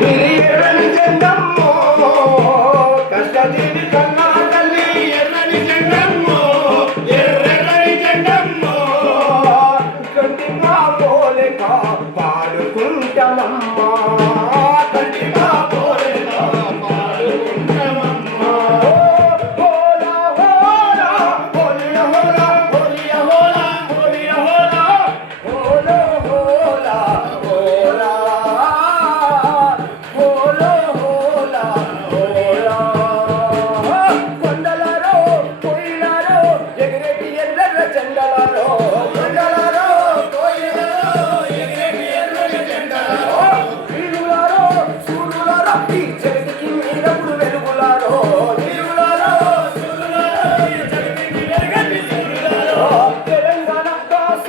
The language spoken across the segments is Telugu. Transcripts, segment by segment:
Yeah.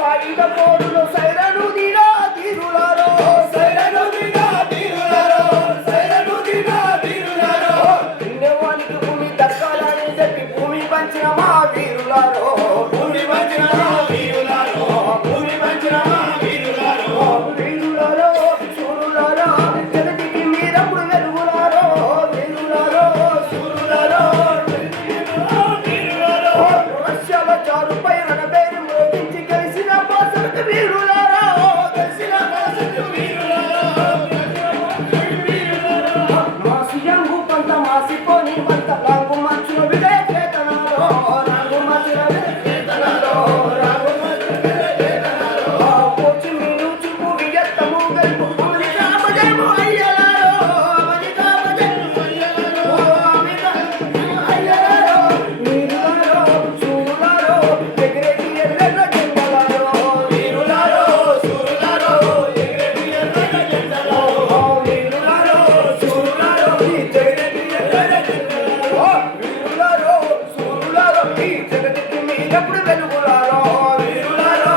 ఆయుధ కోడులు సైరను దిరా తీరులారో సైరను దిరా తీరులారో సైరను దిరా తీరులారో పుణ్యవానికి భూమి దక్కాలని చెప్పి భూమి పంచిన మా వీరులారో ఎప్పుడు వెలుగులాలో వీరులాలో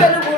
వెలుగు